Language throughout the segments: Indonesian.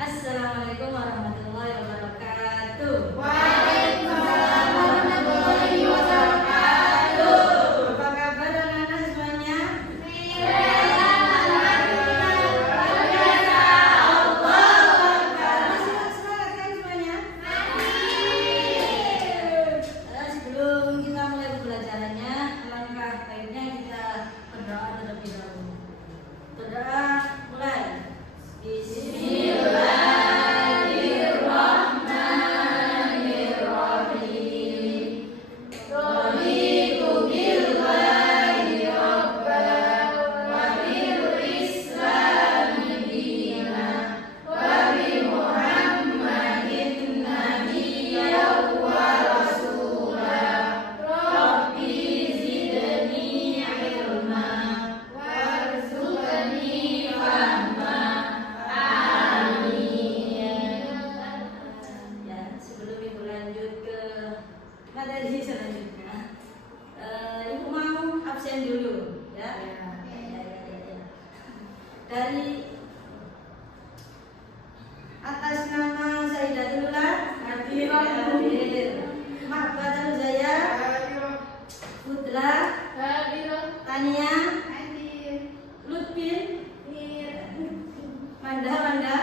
Assalamualaikum warahmatullahi wabarakatuh. Waalaikumsalam warahmatullahi wabarakatuh. Apa kabar anak-anak semuanya? Semangat kan semuanya? Sebelum kita mulai pembelajarannya, alangkah baiknya kita berdoa terlebih dahulu. Berdoa mulai. Sebelum ibu lanjut ke materi selanjutnya, ibu mau absen dulu ya. Dari atas nama Sayyidatullah hadir. Mahbatul Zaya Putla Tania Lutfin Manda ya.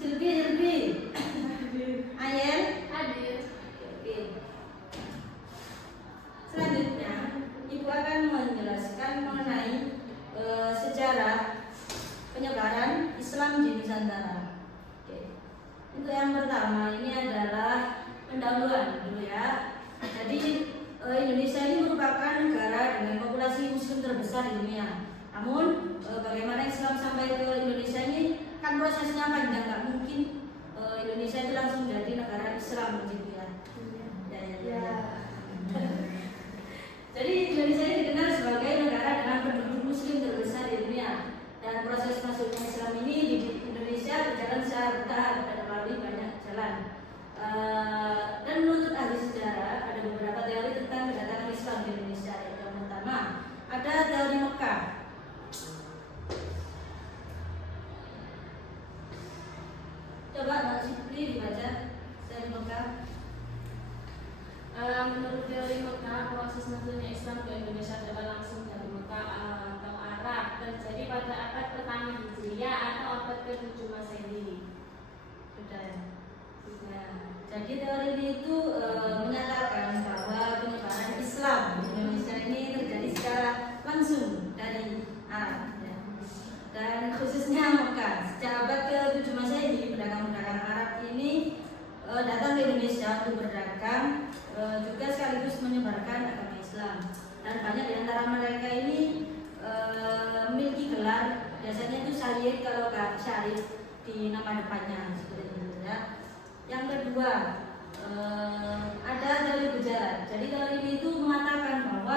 Silvi Ayel Oke. Selanjutnya ibu akan menjelaskan mengenai sejarah penyebaran Islam di Nusantara. Oke. Untuk yang pertama ini adalah pendahuluan dulu ya. Jadi Indonesia ini merupakan negara dengan populasi muslim terbesar di dunia. Namun bagaimana Islam sampai ke Indonesia ini kan prosesnya panjang, nggak mungkin Indonesia itu langsung jadi negara Islam begitu ya. Ya. Jadi Indonesia ini dikenal sebagai negara dengan penduduk muslim terbesar di dunia, dan proses masuknya Islam ini di Indonesia berjalan secara bertahap dan melalui banyak jalan. Dan menurut ahli sejarah ada beberapa teori tentang kedatangan Islam di Indonesia. Yang pertama ada teori Mekah. Coba Mbak Sipri dibaca teori Mekah. Menurut teori Mekah, proses masuknya Islam ke Indonesia adalah langsung dari Mekah atau Arab, terjadi pada abad pertama Hijriah atau abad ke-7 Masehi. Sudah ya? Sudah. Jadi teori ini itu menyatakan bahwa penyebaran Islam di Indonesia ini terjadi secara langsung dari Arab ya. Dan khususnya Mekah. Sejak abad ke-7 Masehi, pedagang-pedagang Arab ini datang ke Indonesia untuk berdagang, juga sekaligus menyebarkan agama Islam. Dan banyak di antara mereka ini memiliki gelar, biasanya itu syarif kalau nggak syarif di nama depannya seperti itu ya. Yang kedua ada teori Gujarat. Jadi teori ini itu mengatakan bahwa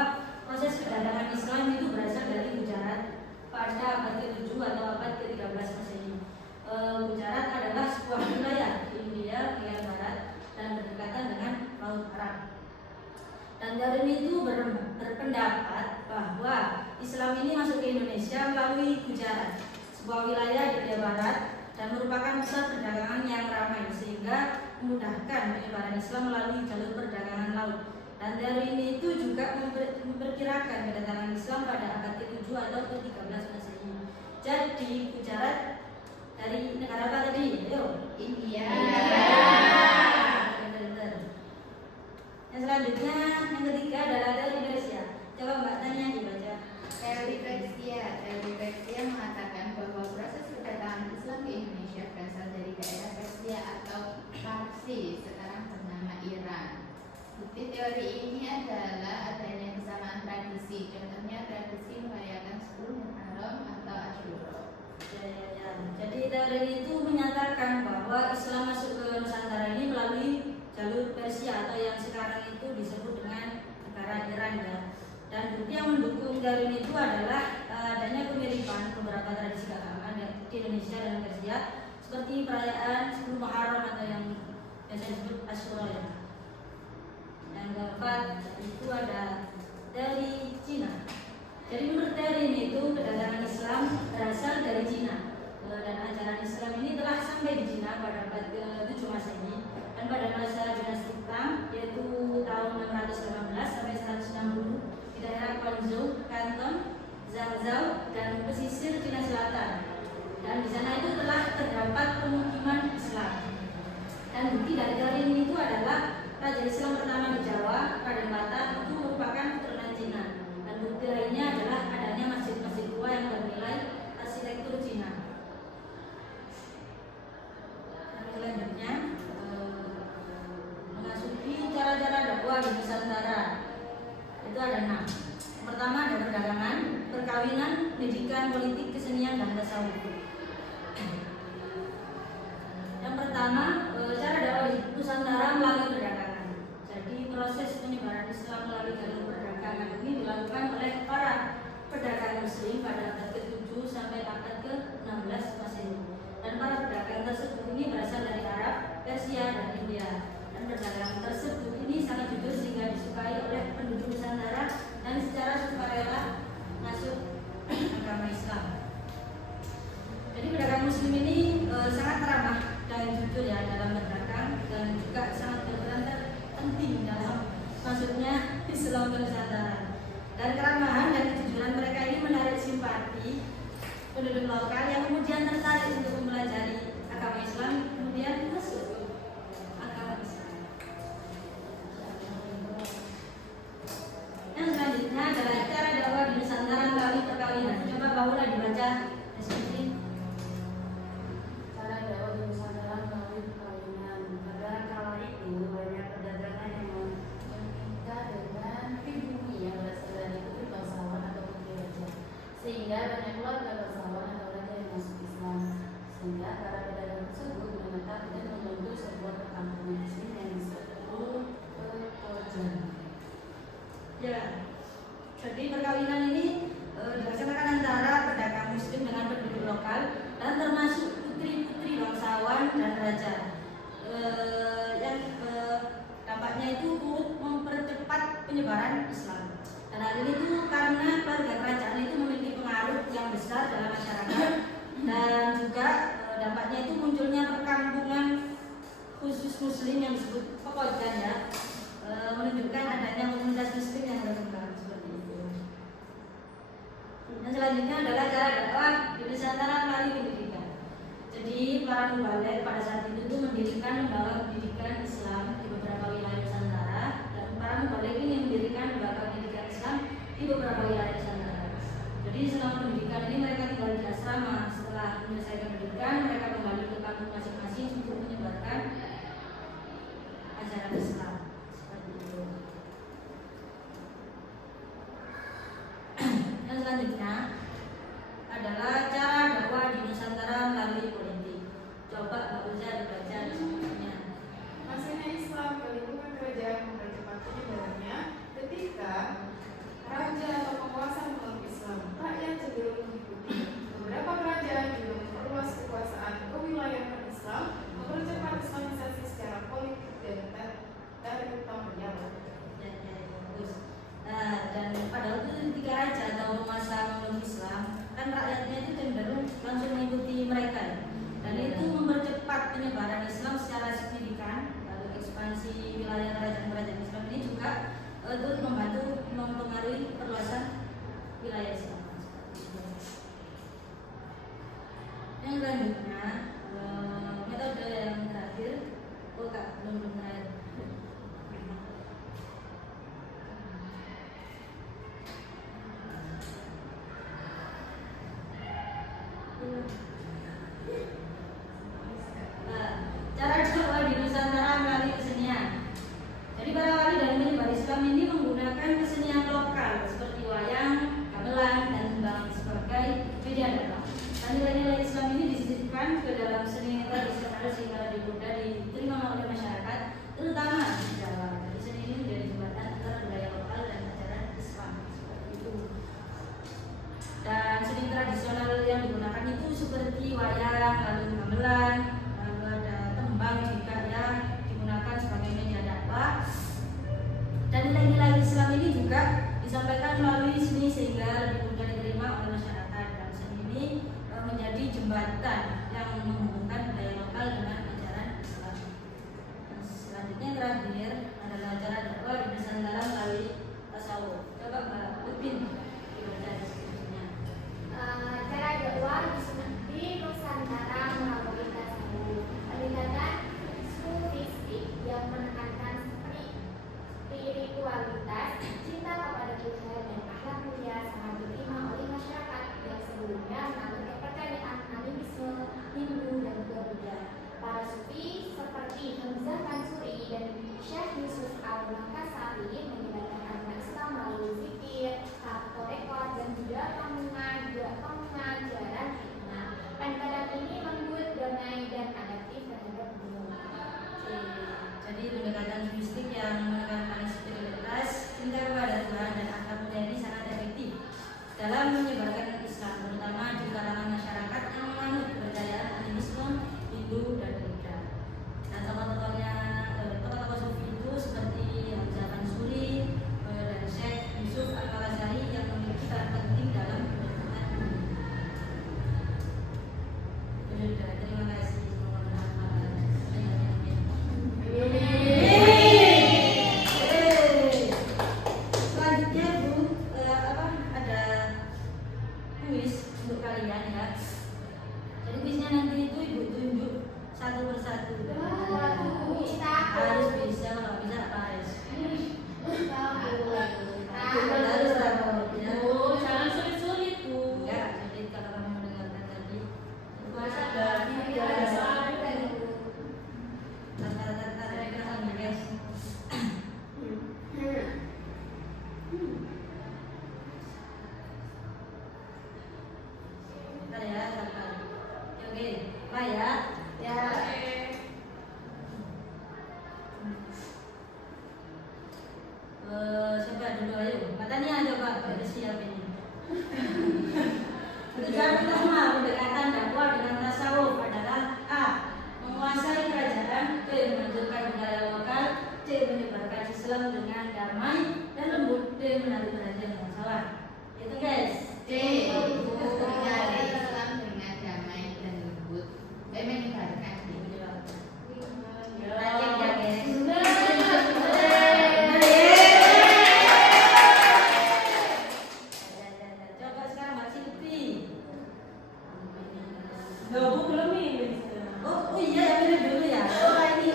proses kedatangan Islam itu berasal dari Gujarat pada abad ke-7 atau abad ke-13 Masehi. Gujarat adalah sebuah wilayah di India bagian barat dan berdekatan dengan Laut Arab. Dan teori ini itu berpendapat bahwa Islam ini masuk ke Indonesia melalui Gujarat, sebuah wilayah di India barat, dan merupakan pusat perdagangan yang ramai sehingga memudahkan penyebaran Islam melalui jalur perdagangan laut. Dan teori ini itu juga memperkirakan kedatangan Islam pada abad ke-7 atau ke-13 Masehi. Jadi Gujarat dari negara apa tadi? Ayo. India. Benar. Yang selanjutnya, yang ketiga adalah teori Persia. Coba Mbak Tania dibaca. Teori Persia mengatakan bahwa proses kedatangan Islam ke Indonesia berasal dari daerah Persia atau Parsi, sekarang bernama Iran. Bukti teori ini adalah adanya kesamaan tradisi, contohnya tradisi merayakan 10 Muharram atau Asyura. Ya. Jadi teori itu menyatakan bahwa Islam masuk ke Nusantara ini melalui jalur Persia atau yang sekarang itu disebut dengan negara Iran ya. Dan bukti yang mendukung teori itu adalah adanya kemiripan beberapa tradisi keagamaan di Indonesia dan Persia, seperti perayaan 10 Muharram atau yang biasa disebut Asyura ya. Yang keempat itu ada dari Cina. Jadi menurut teori ini itu kedatangan Islam berasal dari Cina. Dan bukti dari teori ini itu adalah raja Islam pertama di Jawa, Raden Batak, itu merupakan keturunan Cina. Dan bukti lainnya adalah adanya masjid-masjid tua yang bernilai arsitektur Cina. Yang selanjutnya memasuki cara-cara dakwah di Nusantara itu ada 6. Yang pertama ada perdagangan, perkawinan, pendidikan, politik, kesenian, dan tasawuf. Yang pertama, cara dakwah di Nusantara melalui perdagangan. Jadi proses penyebaran Islam melalui jalur perdagangan ini dilakukan oleh para pedagang Muslim pada abad ke-7 sampai abad ke-16 Masehi. Dan para pedagang tersebut ini berasal dari Arab, Persia, dan India. Dan perdagangan tersebut ini sangat jujur sehingga disukai oleh penduduk Nusantara dan secara sukarela masuk agama Islam. Jadi pedagang Muslim ini sangat ramah dan jujur ya dalam berdagang dan juga sangat berperan penting dalam masuknya Islam ke Nusantara. Dan keramahan dan kejujuran mereka ini menarik simpati penduduk lokal yang kemudian tertarik untuk mempelajari agama Islam, kemudian masuk agama Islam. Yang selanjutnya adalah cara dakwah di Nusantara melalui perkawinan. Coba Paula dibaca deskripsi. Cara dakwah di Nusantara melalui perkawinan. Pada kala itu banyak perdagangan yang menikah dengan pribumi yang berasal dari putri bangsawan atau putri raja, sehingga banyak keluarga bangsawan atau raja yang masuk Islam. Sehingga para pedagang tersebut menetap dan membentuk sebuah perkampungan Muslim yang disebut pertojan. Ya, jadi perkawinan ini dilaksanakan antara pedagang Muslim dengan penduduk lokal dan termasuk putri-putri bangsawan dan raja. Dampaknya itu mempercepat penyebaran Islam. Dan hal ini tuh karena keluarga kerajaan itu memiliki pengaruh yang besar dalam masyarakat dan juga dampaknya itu munculnya perkampungan khusus Muslim yang disebut pekojan ya. Menunjukkan adanya komunitas Muslim yang berkembang seperti itu. Yang selanjutnya adalah cara dakwah di Nusantara melalui pendidikan. Jadi para mubalek pada saat itu tuh mendirikan lembaga pendidikan Islam di beberapa wilayah Nusantara, dan para mubalek ini mendirikan lembaga pendidikan Islam di beberapa wilayah Nusantara. Jadi selama pendidikan ini mereka tinggal di asrama. Setelah menyelesaikan pendidikan, mereka kembali ke kampung masing-masing untuk menyebarkan ajaran Islam. Yang selanjutnya adalah cara dakwah di Nusantara melalui politik. Coba Mbak Uza dibaca deskripsinya. Masuknya Islam ke lingkungan kerajaan mempercepat penyebarannya ketika raja atau penguasa memeluk Islam, rakyat cenderung mengikuti. Beberapa kerajaan juga memperluas kekuasaan ke wilayah Islam, mempercepat Islamisasi secara politik dan utang pejabat. Bagus. Dan pada waktu itu ketika raja atau penguasa memeluk Islam, kan rakyatnya itu cenderung langsung mengikuti mereka. Dan itu mempercepat penyebaran Islam secara signifikan. Lalu ekspansi wilayah kerajaan-kerajaan Islam ini juga turut membantu mempengaruhi perluasan wilayah Islam. Yang selanjutnya metode yang terakhir, belum terakhir. Cara dakwah di Nusantara melalui kesenian. Jadi para wali dan penyebar Islam ini menggunakan kesenian lokal seperti wayang, gamelan, dan tembang sebagai media dakwah. Dan nilai-nilai Islam ini disisipkan ke dalam seni tradisional sehingga lebih mudah diterima oleh masyarakat, terutama di Jawa. Jadi seni ini menjadi jembatan antara budaya lokal dan ajaran Islam seperti itu. Dan seni tradisional yang digunakan itu seperti wayang, lalu gamelan, lalu ada tembang juga ya digunakan sebagai media dakwah. Dan nilai-nilai Islam ini juga disampaikan melalui seni sehingga lebih mudah diterima oleh masyarakat. Dan seni ini menjadi jembatan yang menghubungkan budaya lokal dengan ajaran Islam. Dan selanjutnya yang terakhir adalah cara dakwah di Nusantara melalui tasawuf. Coba Mbak Upin dibaca deskripsinya. Cara dakwah di Nusantara melalui tasawuf. Pendekatan kuis untuk kalian ya. Jadi kuisnya nanti itu ibu tunjuk satu persatu. Harus bisa, kalau bisa Paris. Harus tahu. Ya. Bu, jangan sulit-sulit, Bu. Enggak, jadi kalau kamu mendengarkan tadi, Masa ada soal tata guys. Bentar ya, bentar. Oke, Pak ya. Ya. Siapa dulu ayo? Katanya coba udah siap ini. Tujuan pertama pendekatan dakwah dengan tasawuf adalah A. Menguasai kerajaan, B. Menunjukkan budaya lokal, C. Menyebarkan Islam dengan damai dan lembut, D. Menarik perhatian bangsawan. Itu guys. D. Mencari Islam dengan damai dan lembut. Menyebarkan Lanjut ya guys. Coba sekarang Mbak Silvi. Loh, Bu belum ini. Oh iya ya, pilih dulu ya. Oh ini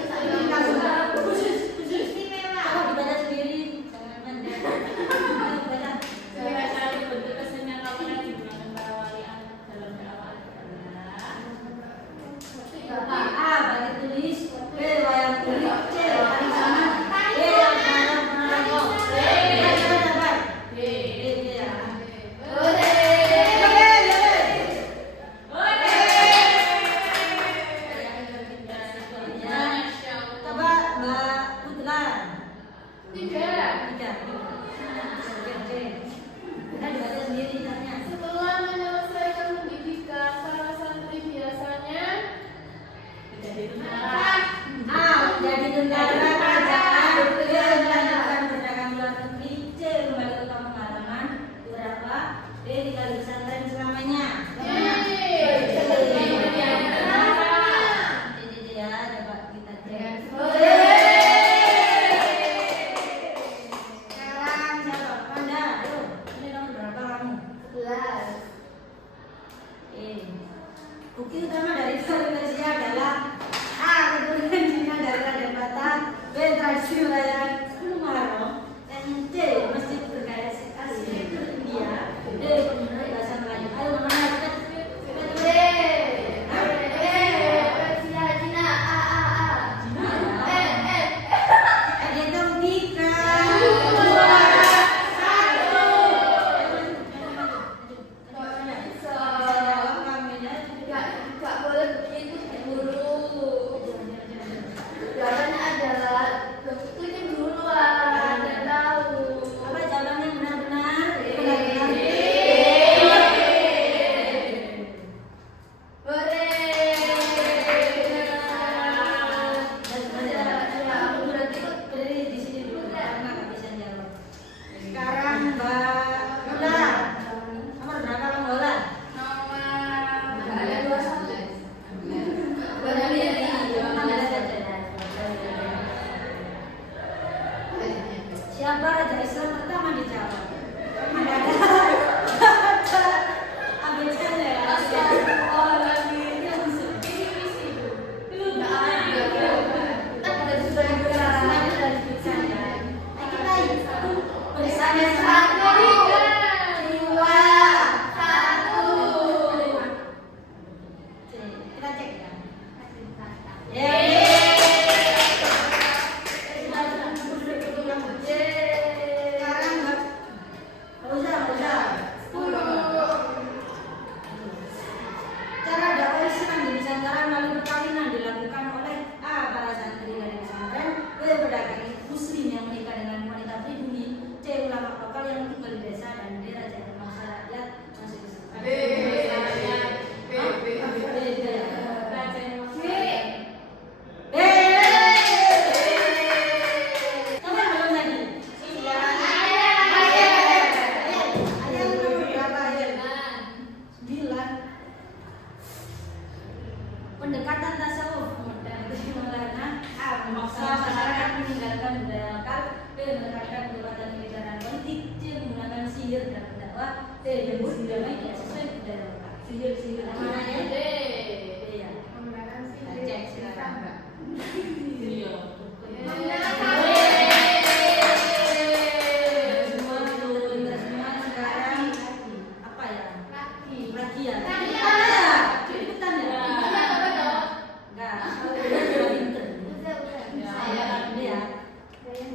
khusus. Coba dibaca sendiri, jangan manja. Ayo baca. Saya cari bentuk kesenjangan yang digunakan para wali anak dalam dakwah adalah A. Bagi tulis, B. Wayang kulit, C. Tari zaman, D. Menarang. Baca. B. D ya. Rakia. Rakia. Iya, ikutan ya. Iya, apa dong? Enggak, kalau udah sudah pinter. Saya. Ya.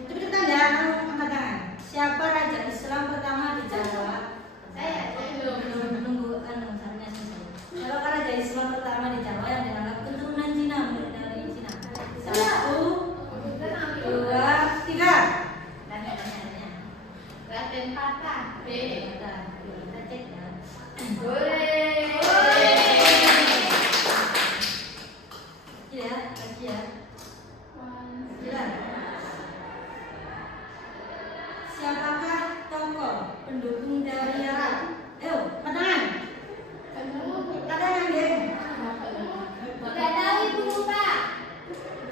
Cepetan ya, angkat tangan. Siapa raja Islam pertama di Jawa? Saya belum. Nunggu saatnya selesai. Siapa raja Islam pertama di Jawa yang dianggap keturunan Cina dari Cina? 1, 2, 3. Tanya. Raden Patah. B. Kita cek ya. Boleh. Kecil ya, lagi ya. Kecilan. Siapakah tokoh pendukung teori Arab? Ayo, tangan. Tangan, geng. Udah tahu Ibu lupa.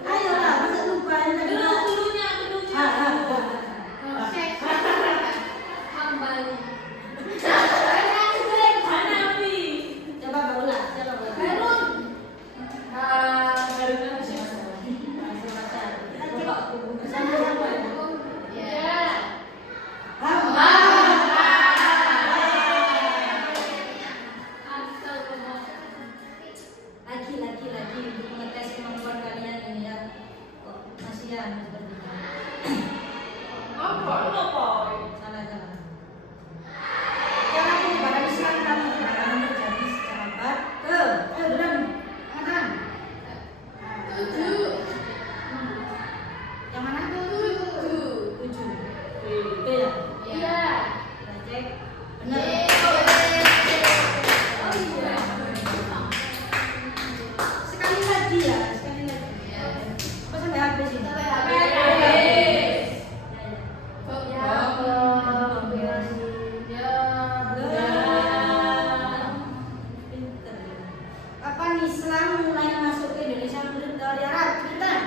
Ayo lah, masa lupa yang tadi? Dulunya. Cek. Hambali. Hanafi. Coba barulah, siapa baru? Harun. Harun siapa? Sama-sama. Ya. Hamba. Lagi untuk mengetes kemampuan kalian ini ya. Kok masih ya seperti itu? Apa? Salah. Cara penyebaran Islam dalam perjalanan terjadi secara abad ke bulan angkatan. 7. Yang mana? 7. 7. B ya. Iya. Kita cek. Benar. Oh iya. Sekali lagi ya, sekali lagi. Iya. Apa sampai habis ini? Sampai Ya, habis. ya. Pinter. Kapan Islam mulai masuk ke Indonesia menurut teori Arab? Cepetan.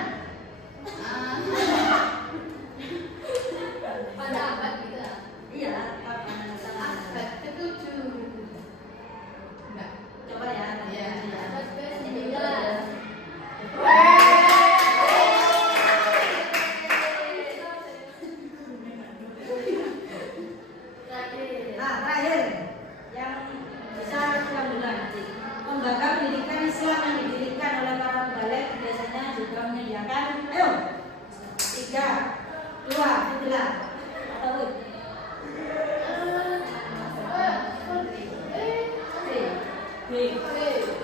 Pada abad kita. Iya, kapan? Abad ke-7. Enggak. Coba ya. Iya. Ya. Abad ke-9. Nah, terakhir yang bisa kita dulu nanti. Lembaga pendidikan Islam yang didirikan oleh para mubalik biasanya juga menyediakan. Ayo, 3, 2, itulah. Atau B.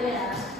Ya.